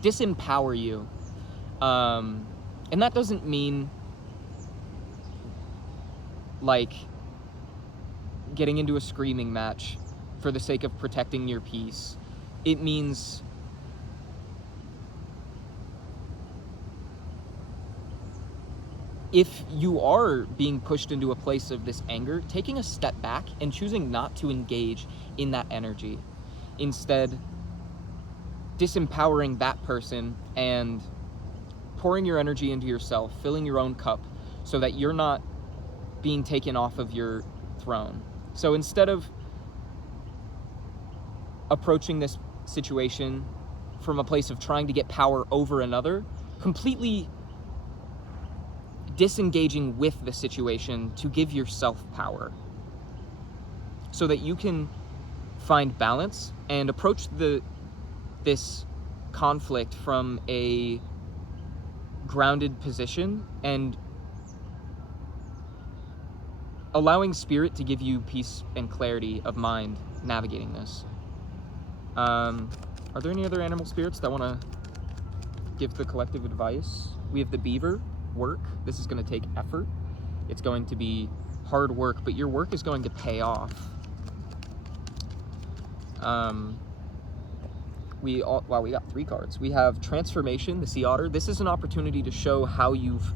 disempower you. And that doesn't mean like getting into a screaming match for the sake of protecting your peace. It means if you are being pushed into a place of this anger, taking a step back and choosing not to engage in that energy. Instead, disempowering that person and pouring your energy into yourself, filling your own cup so that you're not being taken off of your throne. So instead of approaching this situation from a place of trying to get power over another, completely disengaging with the situation to give yourself power so that you can find balance and approach this conflict from a grounded position and allowing spirit to give you peace and clarity of mind navigating this. Are there any other animal spirits that want to give the collective advice? We have the beaver, work. This is going to take effort. It's going to be hard work, but your work is going to pay off. We got 3 cards. We have transformation, the sea otter. This is an opportunity to show how you've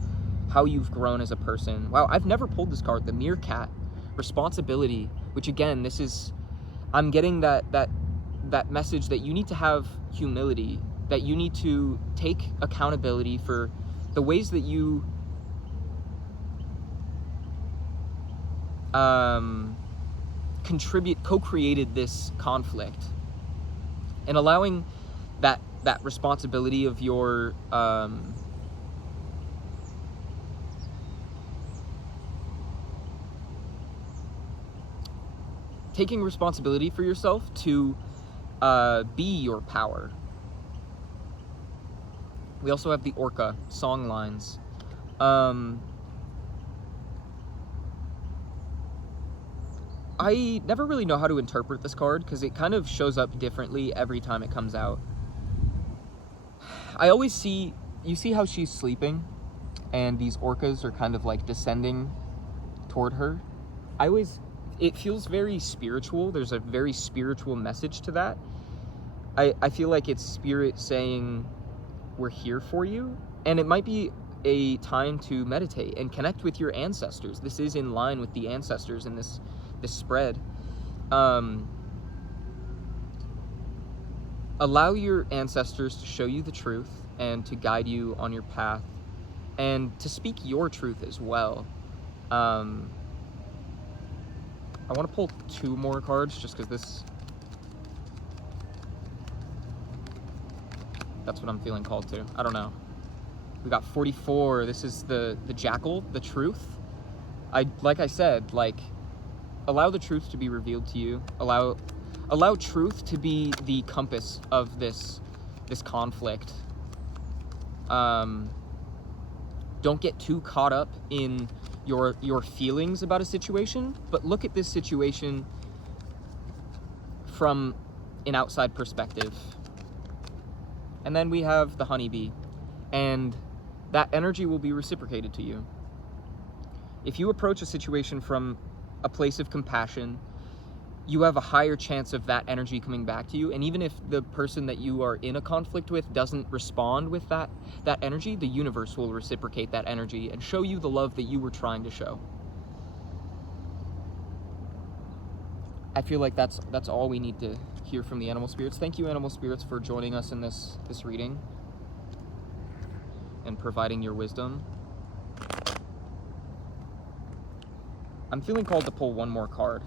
grown as a person. Wow, I've never pulled this card. The meerkat, responsibility, which again, I'm getting that message that you need to have humility, that you need to take accountability for the ways that you co-created this conflict, and allowing that responsibility of your taking responsibility for yourself to be your power. We also have the Orca, song lines. I never really know how to interpret this card because it kind of shows up differently every time it comes out. I always see, you see how she's sleeping and these orcas are kind of like descending toward her. It feels very spiritual. There's a very spiritual message to that. I feel like it's spirit saying, we're here for you. And it might be a time to meditate and connect with your ancestors. This is in line with the ancestors in this spread. Allow your ancestors to show you the truth and to guide you on your path and to speak your truth as well. I want to pull 2 more cards just because that's what I'm feeling called to. I don't know. We got 44. This is the jackal, the truth. Like I said, like, allow the truth to be revealed to you. Allow truth to be the compass of this conflict. Don't get too caught up in your feelings about a situation, but look at this situation from an outside perspective. And then we have the honeybee, and that energy will be reciprocated to you. If you approach a situation from a place of compassion, you have a higher chance of that energy coming back to you. And even if the person that you are in a conflict with doesn't respond with that energy, the universe will reciprocate that energy and show you the love that you were trying to show. I feel like that's all we need to hear from the animal spirits. Thank you, animal spirits, for joining us in this reading and providing your wisdom. I'm feeling called to pull 1 more card.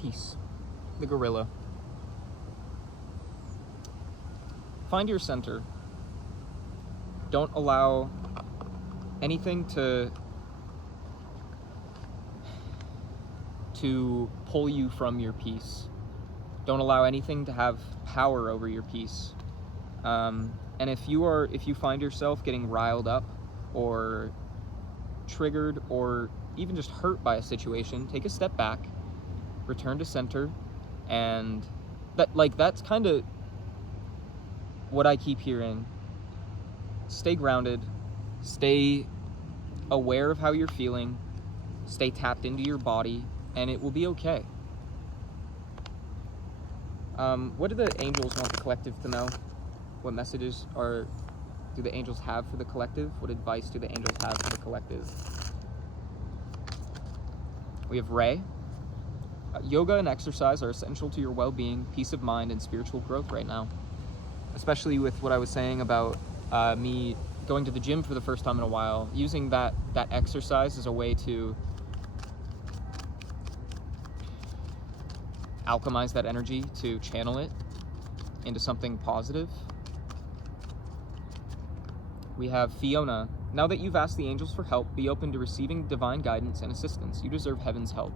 Peace. The gorilla. Find your center. Don't allow anything to pull you from your peace. Don't allow anything to have power over your peace. And if you find yourself getting riled up or triggered or even just hurt by a situation, take a step back, return to center, and that's kind of what I keep hearing. Stay grounded, stay aware of how you're feeling, stay tapped into your body, and it will be okay. What do the angels want the collective to know? What messages do the angels have for the collective? What advice do the angels have for the collective? We have Ray. Yoga and exercise are essential to your well-being, peace of mind, and spiritual growth right now. Especially with what I was saying about me going to the gym for the first time in a while, using that exercise as a way to alchemize that energy, to channel it into something positive. We have Fiona. Now that you've asked the angels for help, be open to receiving divine guidance and assistance. You deserve heaven's help.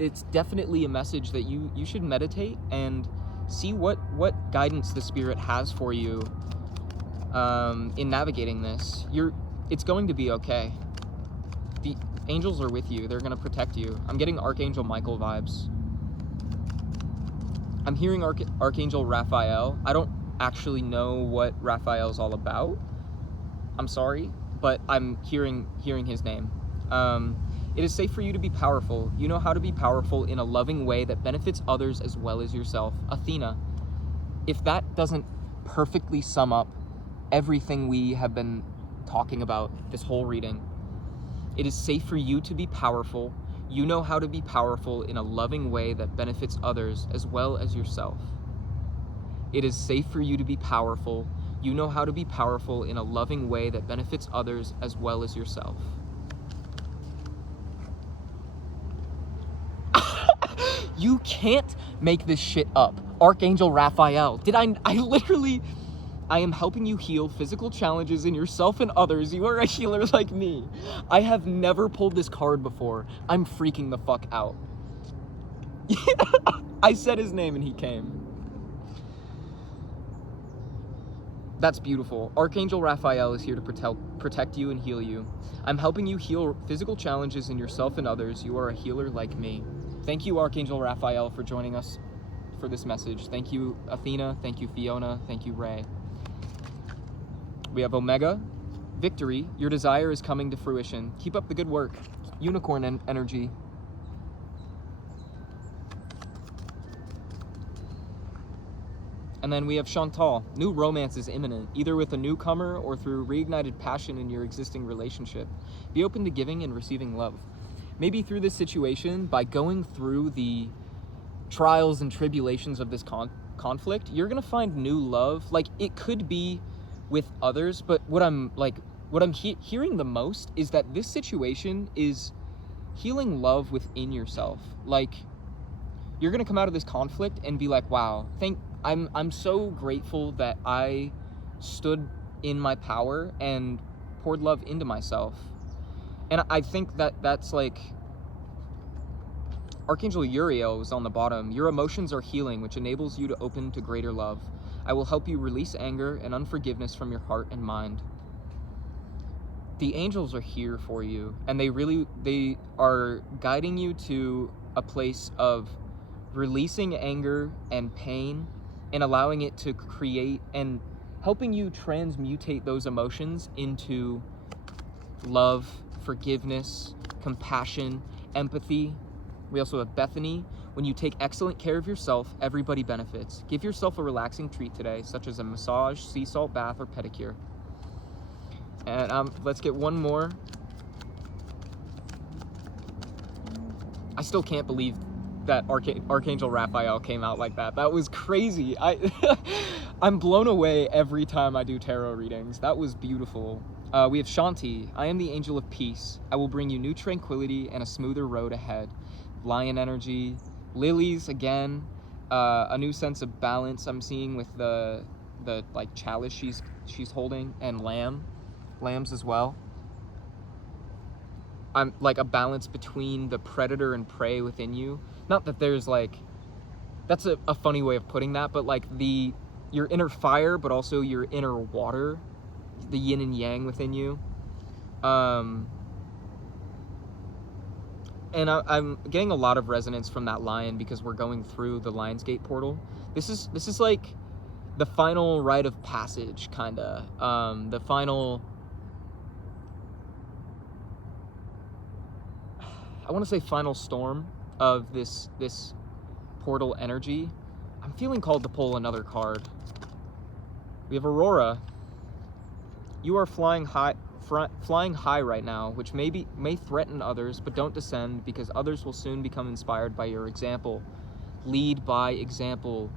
It's definitely a message that you should meditate and see what guidance the spirit has for you in navigating this. It's going to be okay. The angels are with you. They're going to protect you. I'm getting Archangel Michael vibes. I'm hearing Archangel Raphael. I don't actually know what Raphael's all about. I'm sorry, but I'm hearing his name. It is safe for you to be powerful. You know how to be powerful in a loving way that benefits others as well as yourself. Athena. If that doesn't perfectly sum up everything we have been talking about this whole reading, it is safe for you to be powerful. You know how to be powerful in a loving way that benefits others as well as yourself. It is safe for you to be powerful. You know how to be powerful in a loving way that benefits others as well as yourself. You can't make this shit up. Archangel Raphael. I am helping you heal physical challenges in yourself and others. You are a healer like me. I have never pulled this card before. I'm freaking the fuck out. I said his name and he came. That's beautiful. Archangel Raphael is here to protect you and heal you. I'm helping you heal physical challenges in yourself and others. You are a healer like me. Thank you, Archangel Raphael, for joining us for this message. Thank you, Athena. Thank you, Fiona. Thank you, Ray. We have Omega. Victory. Your desire is coming to fruition. Keep up the good work. Unicorn energy. And then we have Chantal. New romance is imminent, either with a newcomer or through reignited passion in your existing relationship. Be open to giving and receiving love. Maybe through this situation, by going through the trials and tribulations of this conflict, you're gonna find new love. Like, it could be with others, but what I'm hearing the most is that this situation is healing love within yourself. Like, you're gonna come out of this conflict and be like, wow, I'm so grateful that I stood in my power and poured love into myself. And I think that's like, Archangel Uriel is on the bottom. Your emotions are healing, which enables you to open to greater love. I will help you release anger and unforgiveness from your heart and mind. The angels are here for you, and they are guiding you to a place of releasing anger and pain and allowing it to create and helping you transmutate those emotions into love, forgiveness, compassion, empathy. We also have Bethany. When you take excellent care of yourself, everybody benefits. Give yourself a relaxing treat today, such as a massage, sea salt bath, or pedicure. And let's get one more. I still can't believe that Archangel Raphael came out like that. That was crazy. I'm blown away every time I do tarot readings. That was beautiful. We have Shanti. I am the angel of peace. I will bring you new tranquility and a smoother road ahead. Lion energy. Lilies again. A new sense of balance I'm seeing with the like chalice she's holding, and lambs as well. I'm like a balance between the predator and prey within you. Not that there's like, that's a funny way of putting that, but like your inner fire, but also your inner water, the yin and yang within you. And I'm getting a lot of resonance from that lion because we're going through the Lionsgate portal. This is like the final rite of passage, kinda. The final, I want to say final storm of this portal energy. I'm feeling called to pull another card. We have Aurora. You are flying high right now, which may threaten others, but don't descend, because others will soon become inspired by your example. Lead by example.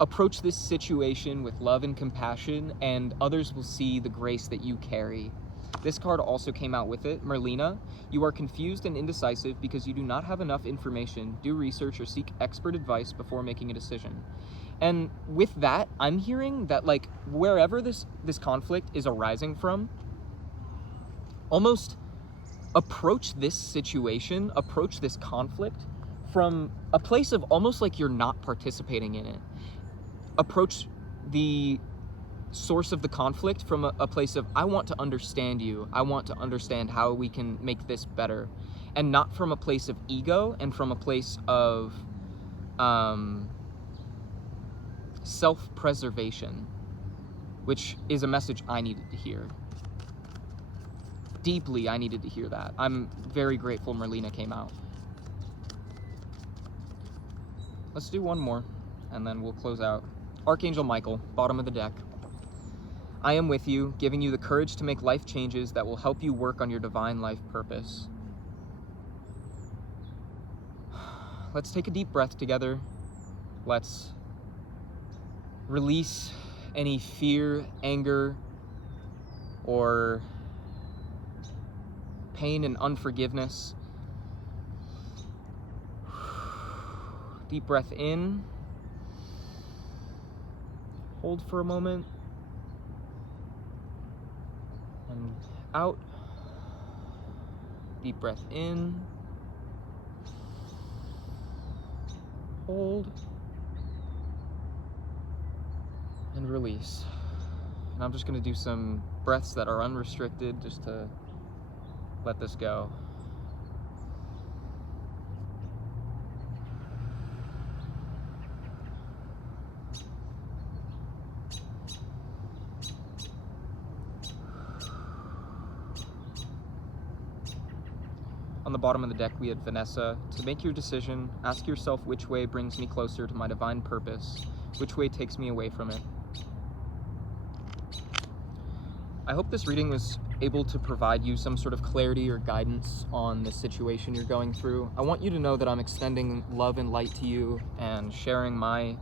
Approach this situation with love and compassion, and others will see the grace that you carry. This card also came out with it. Merlina, you are confused and indecisive because you do not have enough information. Do research or seek expert advice before making a decision. And with that, I'm hearing that, like, wherever this conflict is arising from, almost approach this situation, approach this conflict from a place of almost like you're not participating in it. Approach the source of the conflict from a place of, I want to understand you. I want to understand how we can make this better. And not from a place of ego and from a place of self-preservation, which is a message I needed to hear. Deeply, I needed to hear that. I'm very grateful Merlina came out. Let's do one more, and then we'll close out. Archangel Michael, bottom of the deck. I am with you, giving you the courage to make life changes that will help you work on your divine life purpose. Let's take a deep breath together. Let's release any fear, anger, or pain and unforgiveness. Deep breath in. Hold for a moment. And out. Deep breath in. Hold. And release. And I'm just going to do some breaths that are unrestricted just to let this go. On the bottom of the deck, we had Vanessa. To make your decision, ask yourself which way brings me closer to my divine purpose, which way takes me away from it. I hope this reading was able to provide you some sort of clarity or guidance on the situation you're going through. I want you to know that I'm extending love and light to you and sharing my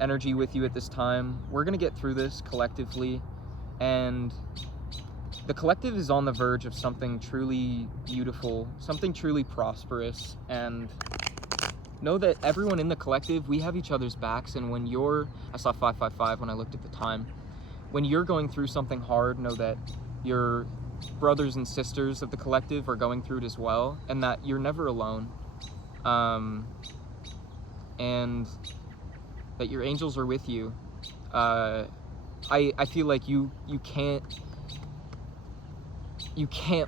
energy with you at this time. We're gonna get through this collectively, and the collective is on the verge of something truly beautiful, something truly prosperous, and know that everyone in the collective, we have each other's backs. And when I saw 555 when I looked at the time. When you're going through something hard, know that your brothers and sisters of the collective are going through it as well, and that you're never alone. And that your angels are with you. I feel like you can't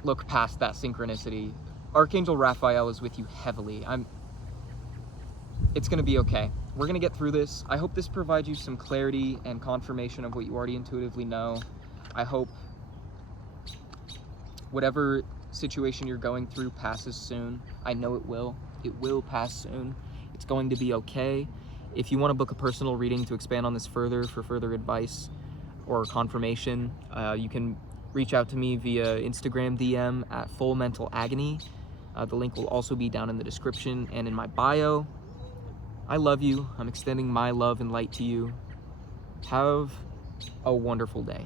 look past that synchronicity. Archangel Raphael is with you heavily. It's gonna be okay. We're gonna get through this. I hope this provides you some clarity and confirmation of what you already intuitively know. I hope whatever situation you're going through passes soon. I know it will. It will pass soon. It's going to be okay. If you want to book a personal reading to expand on this further for further advice or confirmation, you can reach out to me via Instagram DM at Full Mental Agony. The link will also be down in the description and in my bio. I love you. I'm extending my love and light to you. Have a wonderful day.